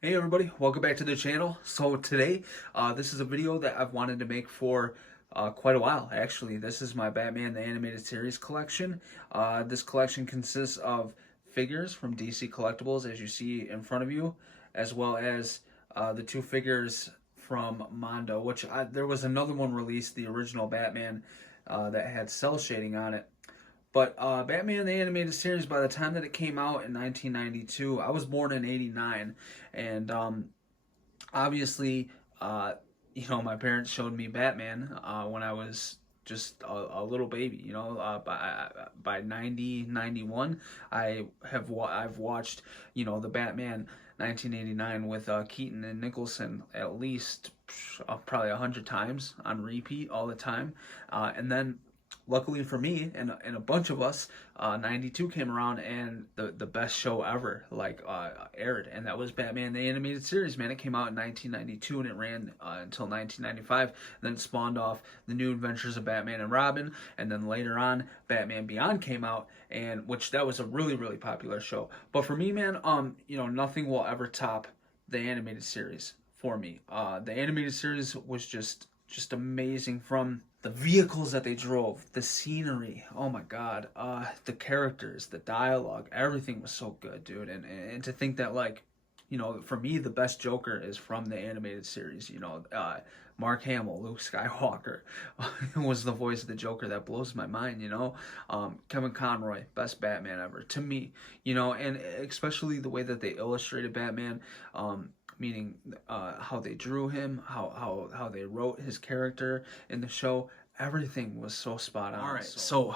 Hey everybody, welcome back to the channel. So today, this is a video that I've wanted to make for quite a while. Actually, this is my Batman the Animated Series collection. This collection consists of figures from DC Collectibles, as you see in front of you, as well as the two figures from Mondo, there was another one released, the original Batman, that had cell shading on it. But Batman the Animated Series, by the time that it came out in 1992, I was born in '89, and obviously, my parents showed me Batman when I was just a little baby. By 90, 91, I've watched the Batman 1989 with Keaton and Nicholson at least probably 100 times on repeat all the time, and then luckily for me and a bunch of us, 92 came around and the best show ever aired, and that was Batman the Animated Series. Man, it came out in 1992 and it ran until 1995, and then it spawned off the New Adventures of Batman and Robin, and then later on Batman Beyond came out, and which that was a really popular show. But for me, man, nothing will ever top the animated series for me. The animated series was just amazing, from the vehicles that they drove, the scenery, oh my god, the characters, the dialogue, everything was so good, dude. And to think that, for me, the best Joker is from the animated series. Mark Hamill, Luke Skywalker, was the voice of the Joker. That blows my mind. Kevin Conroy, best Batman ever to me. And especially the way that they illustrated Batman, meaning how they drew him, how they wrote his character in the show. Everything was so spot on. All right, so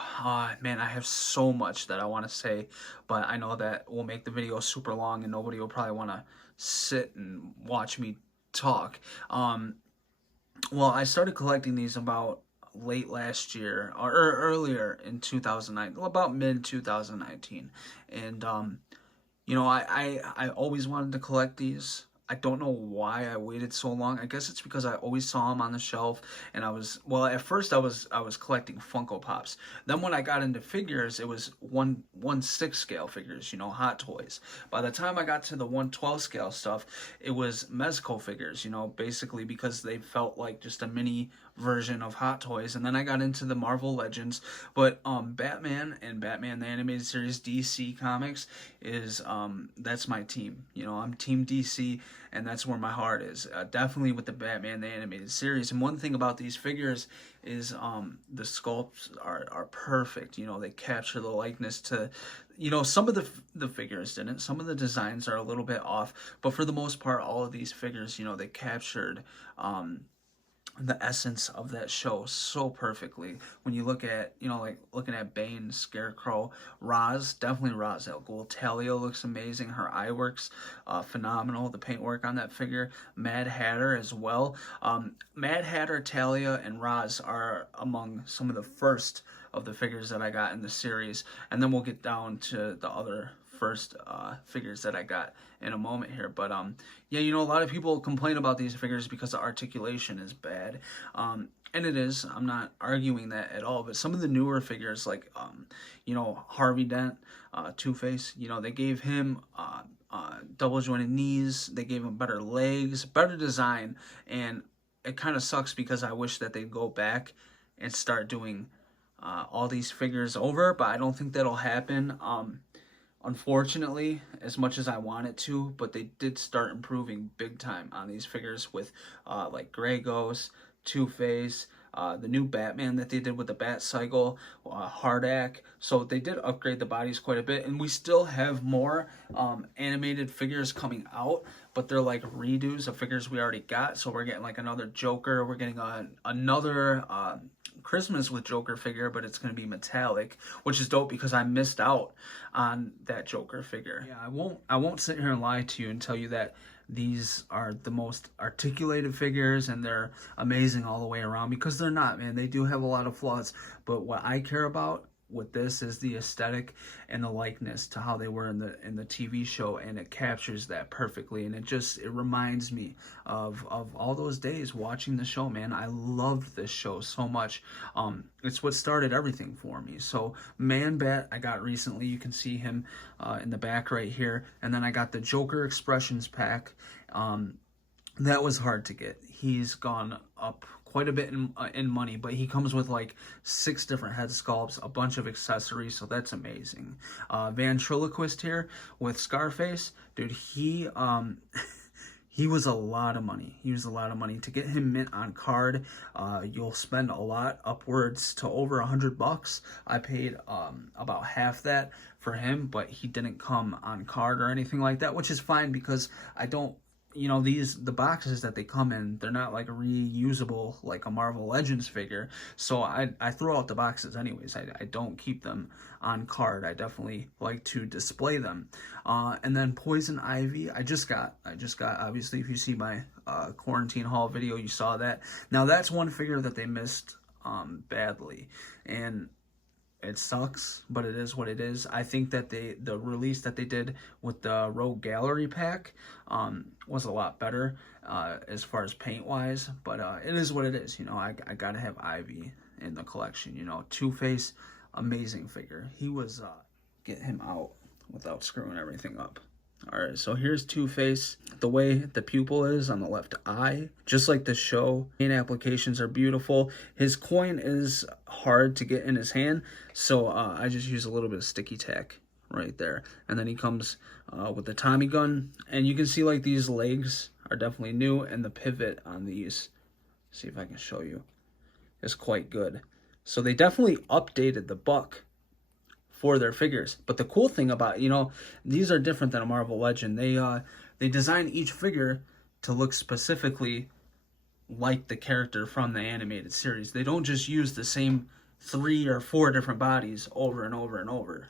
man, I have so much that I want to say, but I know that will make the video super long, and nobody will probably want to sit and watch me talk. Well, I started collecting these about late last year, or earlier in 2009, about mid 2019, and I always wanted to collect these. I don't know why I waited so long. I guess it's because I always saw them on the shelf, and at first I was collecting Funko Pops. Then when I got into figures, it was 1/6 scale figures, Hot Toys. By the time I got to the 1/12 scale stuff, it was mezco figures, basically because they felt like just a mini version of Hot Toys. And then I got into the Marvel Legends, but Batman and Batman the Animated Series DC Comics is that's my team. I'm Team DC, and that's where my heart is. Definitely with the Batman the Animated Series. And one thing about these figures is the sculpts are perfect. They capture the likeness to, some of the figures didn't. Some of the designs are a little bit off, but for the most part, all of these figures, they captured the essence of that show so perfectly. When you look at, like looking at Bane, Scarecrow, Ra's, definitely Ra's al Ghul. Talia looks amazing. Her eye work's phenomenal. The paintwork on that figure. Mad Hatter as well. Mad Hatter, Talia, and Ra's are among some of the first of the figures that I got in the series, and then we'll get down to the other first figures that I got in a moment here. But yeah, a lot of people complain about these figures because the articulation is bad, and it is. I'm not arguing that at all. But some of the newer figures, like Harvey Dent, Two-Face, they gave him double jointed knees. They gave him better legs, better design, and it kind of sucks because I wish that they'd go back and start doing all these figures over, but I don't think that'll happen. Unfortunately, as much as I want it to, but they did start improving big time on these figures with like Grey Ghost, Two-Face, the new Batman that they did with the Bat Cycle, Hardak. So they did upgrade the bodies quite a bit, and we still have more animated figures coming out, but they're like redos of figures we already got. So we're getting like another Joker, we're getting another Christmas with Joker figure, but it's going to be metallic, which is dope because I missed out on that Joker figure. Yeah, I won't sit here and lie to you and tell you that these are the most articulated figures and they're amazing all the way around, because they're not, man. They do have a lot of flaws, but what I care about with this is the aesthetic and the likeness to how they were in the TV show, and it captures that perfectly. And it reminds me of all those days watching the show, man. I loved this show so much. It's what started everything for me. So Man Bat I got recently. You can see him in the back right here. And then I got the Joker Expressions pack. That was hard to get. He's gone up quite a bit in money, but he comes with like 6 different head sculpts, a bunch of accessories, so that's amazing. Ventriloquist here with Scarface, dude. He he was a lot of money. He was a lot of money to get him mint on card. You'll spend a lot, upwards to over $100. I paid about half that for him, but he didn't come on card or anything like that, which is fine because I don't. You know, the boxes that they come in, they're not like reusable like a Marvel Legends figure. So I throw out the boxes anyways. I don't keep them on card. I definitely like to display them. And then Poison Ivy, I just got obviously, if you see my quarantine haul video, you saw that. Now that's one figure that they missed badly, and it sucks, but it is what it is. I think that the release that they did with the Rogue Gallery pack was a lot better as far as paint wise, but it is what it is. You know, I gotta have Ivy in the collection. You know, Two-Face, amazing figure. He was get him out without screwing everything up. Alright, so here's Two-Face. The way the pupil is on the left eye, just like the show. Paint applications are beautiful. His coin is hard to get in his hand, so I just use a little bit of sticky tack right there. And then he comes with the Tommy gun, and you can see like these legs are definitely new, and the pivot on these, see if I can show you, is quite good. So they definitely updated the buck for their figures. But the cool thing about, you know, these are different than a Marvel Legend. They design each figure to look specifically like the character from the animated series. They don't just use the same 3 or 4 different bodies over and over and over.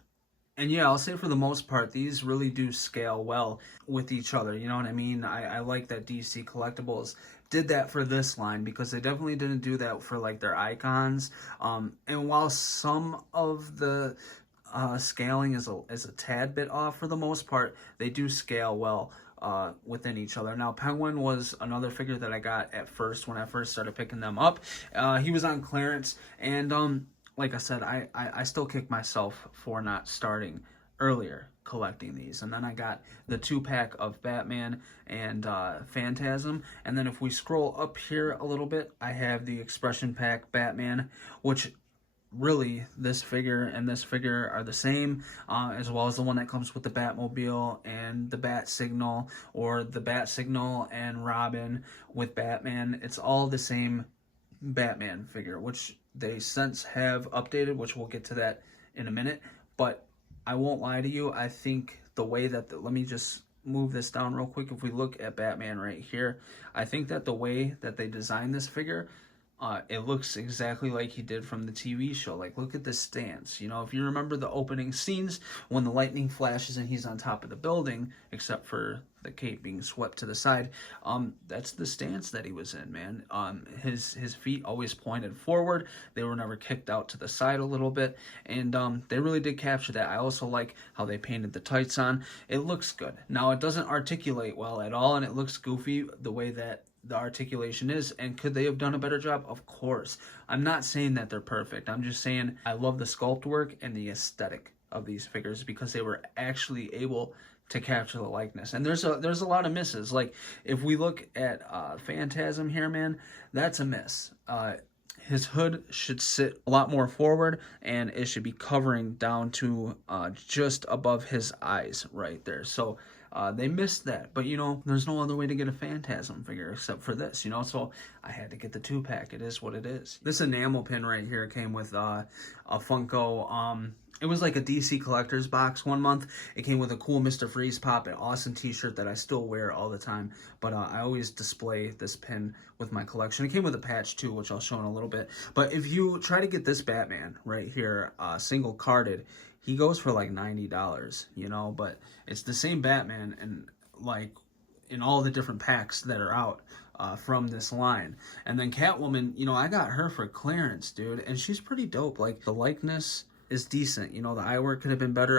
And yeah, I'll say for the most part, these really do scale well with each other. You know what I mean? I like that DC Collectibles did that for this line, because they definitely didn't do that for like their icons. And while some of the scaling is a tad bit off, for the most part, they do scale well within each other. Now, Penguin was another figure that I got at first when I first started picking them up. He was on clearance, and like I said, I still kick myself for not starting earlier collecting these. And then I got the 2-pack of Batman and Phantasm. And then if we scroll up here a little bit, I have the Expression Pack Batman, which really, this figure and this figure are the same, as well as the one that comes with the Batmobile and the Bat Signal, or the Bat Signal and Robin with Batman. It's all the same Batman figure, which they since have updated, which we'll get to that in a minute. But I won't lie to you, I think the way that let me just move this down real quick. If we look at Batman right here, I think that the way that they designed this figure, it looks exactly like he did from the TV show. Like, look at the stance. You know, if you remember the opening scenes when the lightning flashes and he's on top of the building, except for the cape being swept to the side, that's the stance that he was in, man. His feet always pointed forward. They were never kicked out to the side a little bit, and they really did capture that. I also like how they painted the tights on. It looks good. Now, it doesn't articulate well at all, and it looks goofy the way that the articulation is. And could they have done a better job? Of course. I'm not saying that they're perfect. I'm just saying I love the sculpt work and the aesthetic of these figures, because they were actually able to capture the likeness. And there's a lot of misses. Like, if we look at Phantasm here, man, that's a miss. His hood should sit a lot more forward, and it should be covering down to just above his eyes right there. So they missed that. But, you know, there's no other way to get a Phantasm figure except for this, you know? So I had to get the 2-pack. It is what it is. This enamel pin right here came with a Funko. It was like a DC Collector's box one month. It came with a cool Mr. Freeze Pop, an awesome t-shirt that I still wear all the time. But I always display this pin with my collection. It came with a patch too, which I'll show in a little bit. But if you try to get this Batman right here, single carded, he goes for like $90, you know? But it's the same Batman, and like in all the different packs that are out from this line. And then Catwoman, you know, I got her for clearance, dude. And she's pretty dope. Like, the likeness is decent. You know, the eye work could have been better.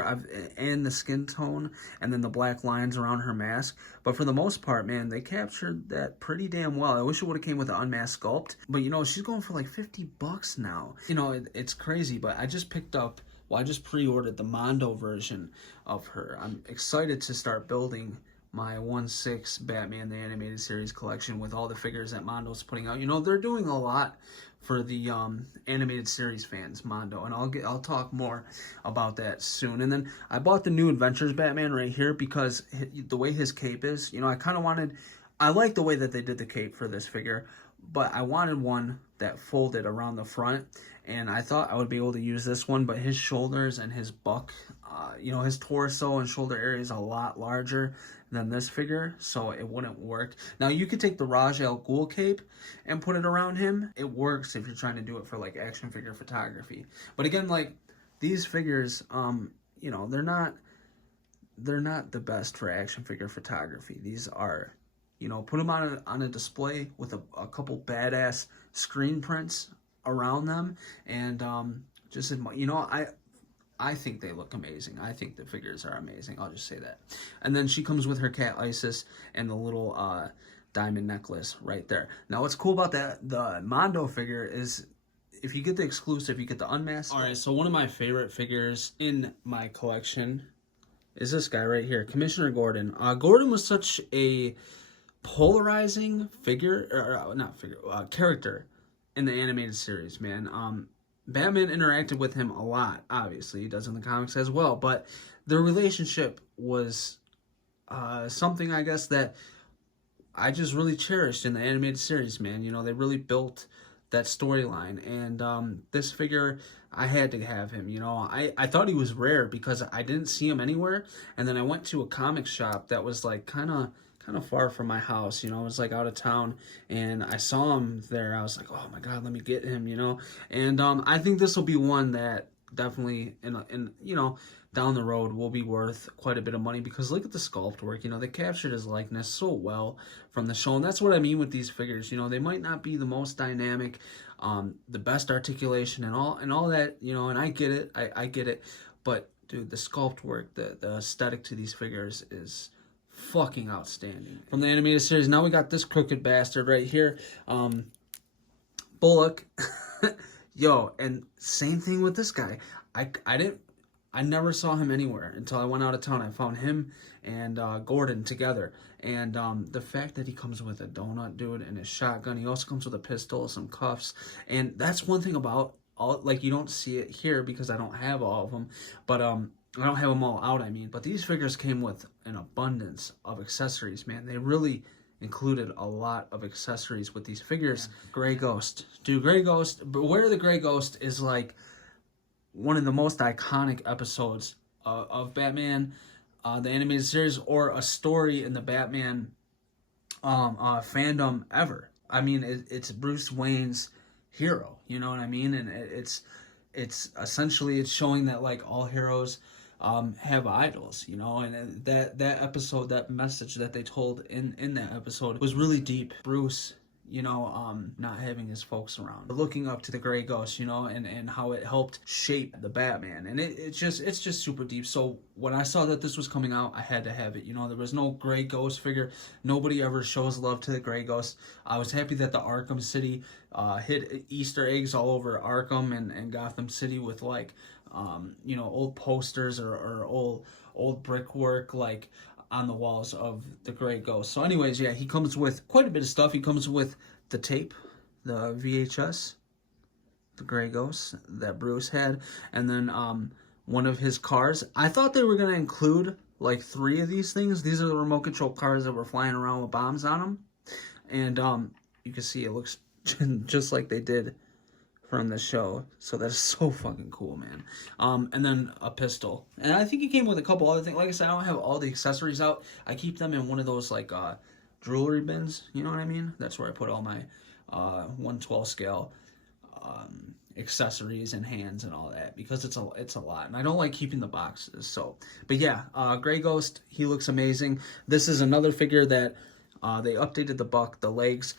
And the skin tone, and then the black lines around her mask. But for the most part, man, they captured that pretty damn well. I wish it would have came with an unmasked sculpt. But you know, she's going for like $50 now. You know, it's crazy. But I just picked up. Well, I just pre-ordered the Mondo version of her. I'm excited to start building my 1/6 Batman the Animated Series collection with all the figures that Mondo's putting out. You know, they're doing a lot for the animated series fans, Mondo, and I'll talk more about that soon. And then I bought the New Adventures Batman right here because the way his cape is, you know, I like the way that they did the cape for this figure, but I wanted one that folded around the front, and I thought I would be able to use this one, but his shoulders and his buck, you know, his torso and shoulder area is a lot larger than this figure, so it wouldn't work. Now, you could take the Raj Al Ghul cape and put it around him. It works if you're trying to do it for, like, action figure photography. But again, like, these figures, you know, they're not the best for action figure photography. These are, you know, put them on a display with a couple badass screen prints around them, and just, you know, I think they look amazing. I think the figures are amazing. I'll just say that. And then she comes with her cat Isis and the little diamond necklace right there. Now, what's cool about the Mondo figure is if you get the exclusive, you get the unmasked. All right, so one of my favorite figures in my collection is this guy right here, Commissioner Gordon. Gordon was such a polarizing figure, or not figure, character in the animated series, man. Batman interacted with him a lot, obviously. He does in the comics as well. But their relationship was something, I guess, that I just really cherished in the animated series, man. You know, they really built that storyline. And this figure, I had to have him, you know. I thought he was rare because I didn't see him anywhere. And then I went to a comic shop that was, like, kind of far from my house, you know. It was like out of town, and I saw him there. I was like, oh my god, let me get him, you know. And I think this will be one that definitely in you know, down the road will be worth quite a bit of money, because look at the sculpt work. You know, they captured his likeness so well from the show, and that's what I mean with these figures. You know, they might not be the most dynamic, the best articulation and all that, you know, and I get it, I get it, but dude, the sculpt work, the aesthetic to these figures is fucking outstanding. From the animated series, now we got this crooked bastard right here, Bullock. Yo, and same thing with this guy. I never saw him anywhere until I went out of town. I found him and Gordon together, and the fact that he comes with a donut, dude, and a shotgun. He also comes with a pistol, some cuffs, and that's one thing about all, like, you don't see it here because I don't have all of them, but I don't have them all out, I mean. But these figures came with an abundance of accessories, man. They really included a lot of accessories with these figures. Grey Ghost. Dude, Grey Ghost, Beware the Grey Ghost is like one of the most iconic episodes of Batman, the animated series, or a story in the Batman fandom ever. I mean, it's Bruce Wayne's hero, you know what I mean? And it's essentially, it's showing that, like, all heroes have idols, you know, and that episode, that message that they told in that episode was really deep. Bruce, you know, not having his folks around, but looking up to the Grey Ghost, you know, and how it helped shape the Batman, and it's just super deep. So when I saw that this was coming out, I had to have it. You know, there was no Grey Ghost figure. Nobody ever shows love to the Grey Ghost. I was happy that the Arkham City hid Easter eggs all over Arkham and Gotham City with, like, you know, old posters or old brickwork, like, on the walls of the Grey Ghost. So anyways, yeah, he comes with quite a bit of stuff. He comes with the tape, the VHS, the Grey Ghost that Bruce had, and then one of his cars. I thought they were going to include, like, 3 of these things. These are the remote control cars that were flying around with bombs on them. And you can see it looks just like they did from the show. So that's so fucking cool, man. And then a pistol. And I think he came with a couple other things. Like I said, I don't have all the accessories out. I keep them in one of those, like, jewelry bins. You know what I mean? That's where I put all my 1/12 scale accessories and hands and all that, because it's a lot, and I don't like keeping the boxes. So, but yeah, Grey Ghost, he looks amazing. This is another figure that they updated the buck, the legs.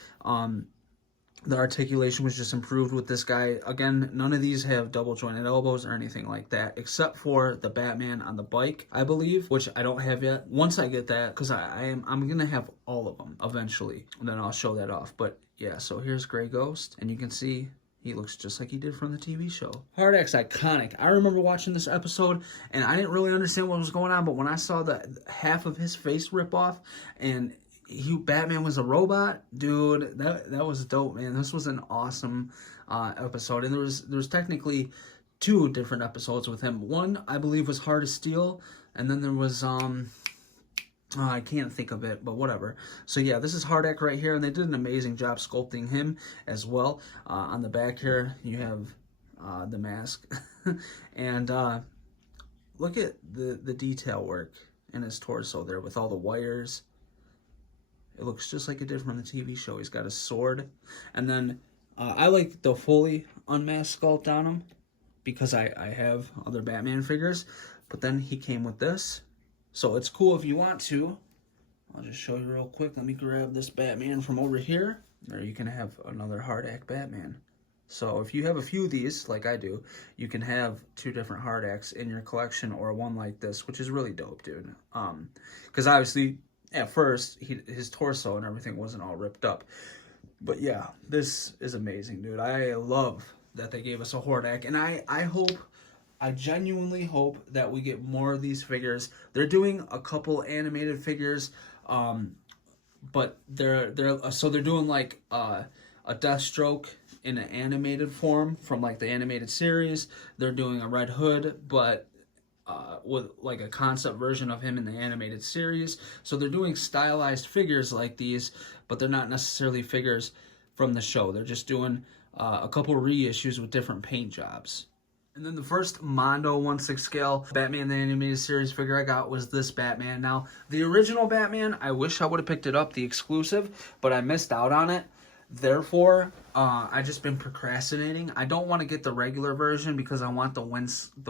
The articulation was just improved with this guy. Again, none of these have double jointed elbows or anything like that, except for the Batman on the bike, I believe, which I don't have yet. Once I get that, because I'm gonna have all of them eventually, and then I'll show that off. But yeah, so here's Grey Ghost, and you can see he looks just like he did from the TV show. Hard X iconic. I remember watching this episode, and I didn't really understand what was going on, but when I saw the half of his face rip off, and Batman was a robot, dude, that was dope, man. This was an awesome episode, and there was technically 2 different episodes with him. One, I believe, was Hard as Steel, and then there was I can't think of it, but whatever. So yeah, this is Hard X right here, and they did an amazing job sculpting him as well. On the back here, you have the mask, and look at the detail work in his torso there with all the wires. It looks just like it did from the TV show. He's got a sword. And then I like the fully unmasked sculpt on him because I have other Batman figures. But then he came with this. So it's cool if you want to. I'll just show you real quick. Let me grab this Batman from over here. There you can have another Hard X Batman. So if you have a few of these, like I do, you can have 2 different Hard X in your collection or one like this, which is really dope, dude. Because obviously, at first, his torso and everything wasn't all ripped up. But yeah, this is amazing, dude. I love that they gave us a Hard X. And I genuinely hope that we get more of these figures. They're doing a couple animated figures, but they're doing like a Deathstroke in an animated form from like the animated series. They're doing a Red Hood, but with like a concept version of him in the animated series. So they're doing stylized figures like these, but they're not necessarily figures from the show. They're just doing a couple reissues with different paint jobs. And then the first Mondo 1/6 scale Batman the Animated Series figure I got was this Batman. Now, the original Batman, I wish I would have picked it up, the exclusive, but I missed out on it. Therefore, I just been procrastinating. I don't want to get the regular version because I want the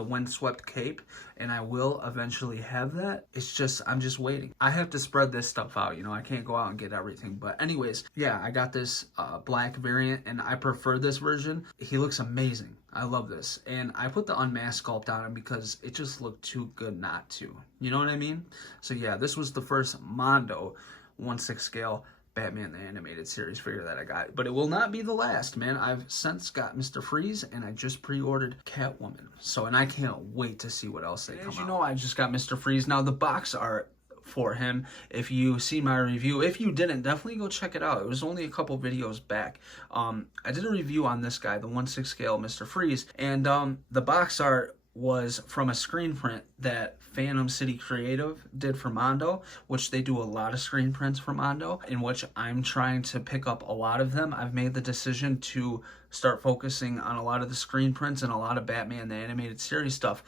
windswept cape, and I will eventually have that. It's just, I'm just waiting. I have to spread this stuff out, you know, I can't go out and get everything. But anyways, yeah, I got this black variant, and I prefer this version. He looks amazing. I love this. And I put the unmasked sculpt on him because it just looked too good not to. You know what I mean? So yeah, this was the first Mondo 1/6 scale Batman the Animated Series figure that I got. But it will not be the last, man. I've since got Mr. Freeze, and I just pre-ordered Catwoman. So, and I can't wait to see what else they come out. As you know, I just got Mr. Freeze. Now, the box art for him, if you see my review, if you didn't, definitely go check it out. It was only a couple videos back. I did a review on this guy, the 1/6 scale Mr. Freeze, and the box art was from a screen print that Phantom City Creative did for Mondo, which they do a lot of screen prints for Mondo, in which I'm trying to pick up a lot of them. I've made the decision to start focusing on a lot of the screen prints and a lot of Batman the Animated Series stuff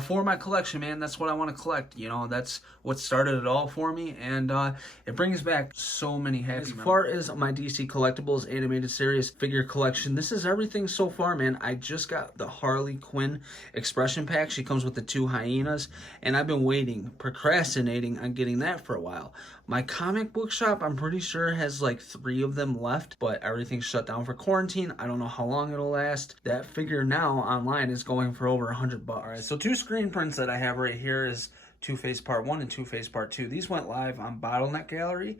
for my collection, man. That's what I want to collect. You know, that's what started it all for me, and it brings back so many happy memories. As far as my DC Collectibles Animated Series figure collection, this is everything so far, man. I just got the Harley Quinn expression pack. She comes with the 2 hyenas, and I've been waiting, procrastinating on getting that for a while. My comic book shop, I'm pretty sure, has like 3 of them left, but everything's shut down for quarantine. I don't know how long it'll last. That figure now online is going for over $100. All right, so 2 screen prints that I have right here is Two-Face Part 1 and Two-Face Part 2. These went live on Bottleneck Gallery.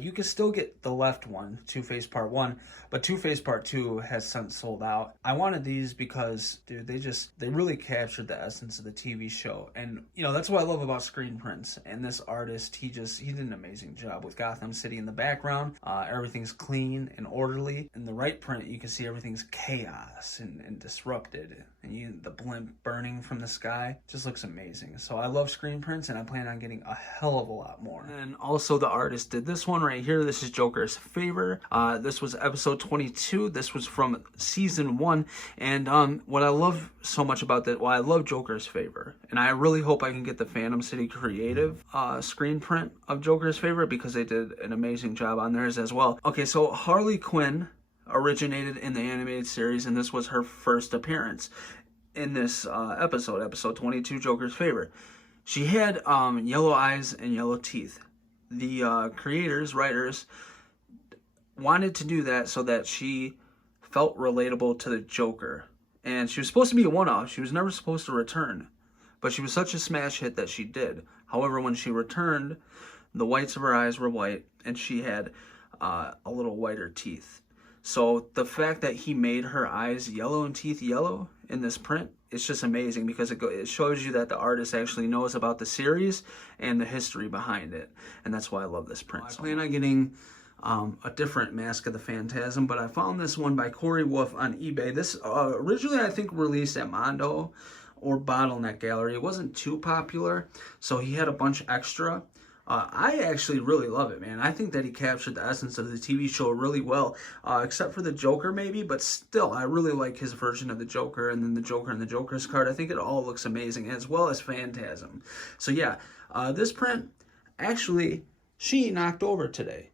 You can still get the left one, Two-Face Part 1, but Two-Face Part 2 has since sold out. I wanted these because, dude, they really captured the essence of the TV show. And, you know, that's what I love about screen prints. And this artist, he did an amazing job with Gotham City in the background. Everything's clean and orderly. In the right print, you can see everything's chaos and disrupted. And the blimp burning from the sky just looks amazing. So I love screen prints, and I plan on getting a hell of a lot more. And also the artist did this one right here. This is Joker's Favor. This was episode 22. This was from season 1. And what I love so much about that, well, I love Joker's Favor, and I really hope I can get the Phantom City Creative screen print of Joker's Favor, because they did an amazing job on theirs as well. Okay, so Harley Quinn originated in the animated series, and this was her first appearance in this episode 22, Joker's Favor. She had yellow eyes and yellow teeth. The writers, wanted to do that so that she felt relatable to the Joker. And she was supposed to be a one-off. She was never supposed to return. But she was such a smash hit that she did. However, when she returned, the whites of her eyes were white, and she had a little whiter teeth. So the fact that he made her eyes yellow and teeth yellow in this print, it's just amazing because it shows you that the artist actually knows about the series and the history behind it. And that's why I love this print. I plan on getting a different Mask of the Phantasm, but I found this one by Corey Wolf on eBay. This originally I think released at Mondo or Bottleneck Gallery. It wasn't too popular, so he had a bunch extra. I actually really love it, man. I think that he captured the essence of the TV show really well, except for the Joker maybe, but still, I really like his version of the Joker, and then the Joker and the Joker's card. I think it all looks amazing, as well as Phantasm. So yeah, this print, actually, she knocked over today.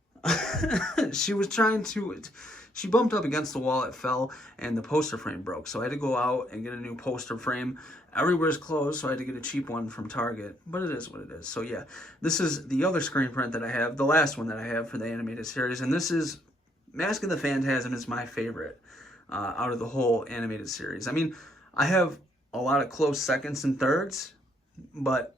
She was trying to... She bumped up against the wall, it fell, and the poster frame broke. So I had to go out and get a new poster frame. Everywhere's closed, so I had to get a cheap one from Target. But it is what it is. So yeah, this is the other screen print that I have, the last one that I have for the animated series. And this is, Mask of the Phantasm is my favorite out of the whole animated series. I mean, I have a lot of close seconds and thirds, but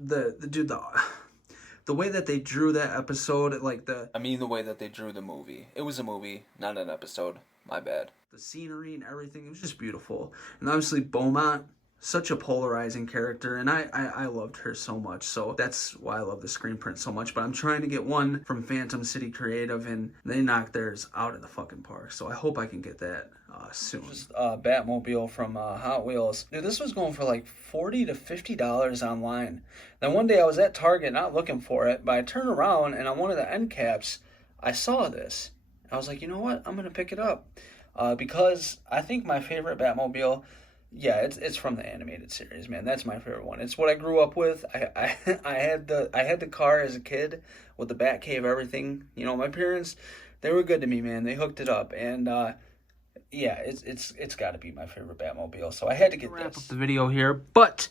the way that they drew that episode, like the way that they drew the movie. It was a movie, not an episode. My bad. The scenery and everything, it was just beautiful. And obviously Beaumont, such a polarizing character, and I loved her so much. So that's why I love the screen print so much. But I'm trying to get one from Phantom City Creative, and they knocked theirs out of the fucking park. So I hope I can get that soon. Just Batmobile from Hot Wheels. Dude, this was going for like $40 to $50 online. Then one day I was at Target not looking for it, but I turned around and on one of the end caps, I saw this. I was like, you know what? I'm going to pick it up. Because I think my favorite Batmobile, yeah, it's from the animated series, man. That's my favorite one. It's what I grew up with. I had the car as a kid with the Batcave, everything. You know, my parents, they were good to me, man. They hooked it up, and yeah, it's got to be my favorite Batmobile. So I had to get this. Wrap up the video here, but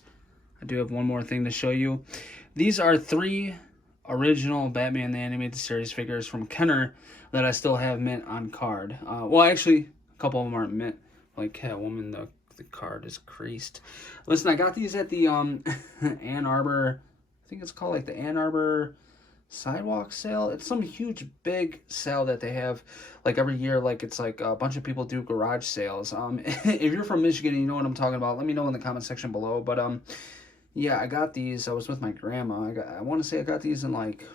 I do have one more thing to show you. These are 3 original Batman the Animated Series figures from Kenner that I still have mint on card. Well, actually, a couple of them aren't mint. Like Catwoman, the card is creased. Listen, I got these at the Ann Arbor, I think it's called like the Ann Arbor sidewalk sale. It's some huge big sale that they have like every year. Like it's like a bunch of people do garage sales. If you're from Michigan and you know what I'm talking about, let me know in the comment section below. But yeah, I got these. I was with my grandma. I want to say I got these in like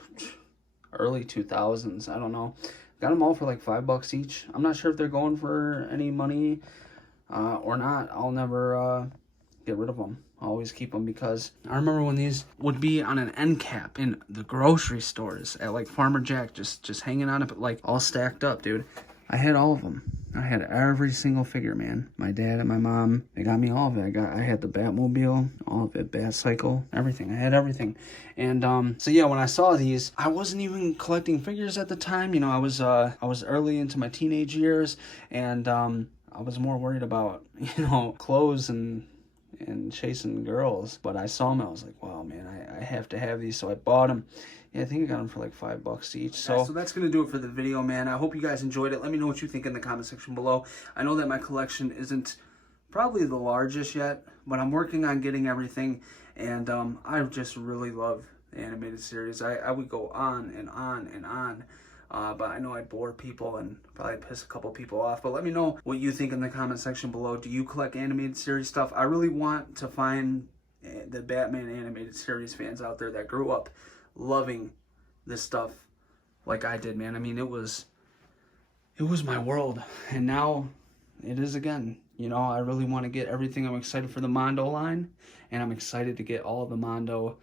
early 2000s. I don't know. Got them all for like $5 each. I'm not sure if they're going for any money or not. I'll never get rid of them. I'll always keep them because I remember when these would be on an end cap in the grocery stores at like Farmer Jack, just hanging on it, but like all stacked up, dude. I had all of them. I had every single figure, man. My dad and my mom, they got me all of it. I had the Batmobile, all of it, Batcycle, everything. I had everything. And so yeah, when I saw these, I wasn't even collecting figures at the time. You know, I was early into my teenage years, and I was more worried about, you know, clothes and chasing girls. But I saw them, I was like, wow, man, I have to have these. So I bought them. Yeah, I think I got them for like $5 each. So that's going to do it for the video, man. I hope you guys enjoyed it. Let me know what you think in the comment section below. I know that my collection isn't probably the largest yet, but I'm working on getting everything. And I just really love the animated series. I would go on and on and on. But I know I'd bore people and probably piss a couple people off. But let me know what you think in the comment section below. Do you collect animated series stuff? I really want to find the Batman animated series fans out there that grew up loving this stuff like I did, man. I mean, it was my world, and now it is again. You know, I really want to get everything. I'm excited for the Mondo line, and I'm excited to get all of the Mondo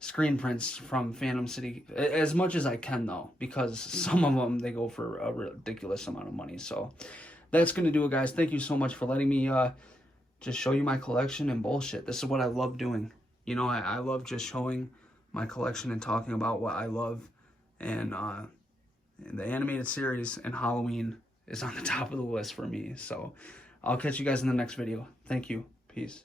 screen prints from Phantom City as much as I can, though, because some of them, they go for a ridiculous amount of money. So that's going to do it, guys. Thank you so much for letting me just show you my collection and bullshit. This is what I love doing. You know, I love just showing my collection and talking about what I love. And the animated series and Halloween is on the top of the list for me. So I'll catch you guys in the next video. Thank you. Peace.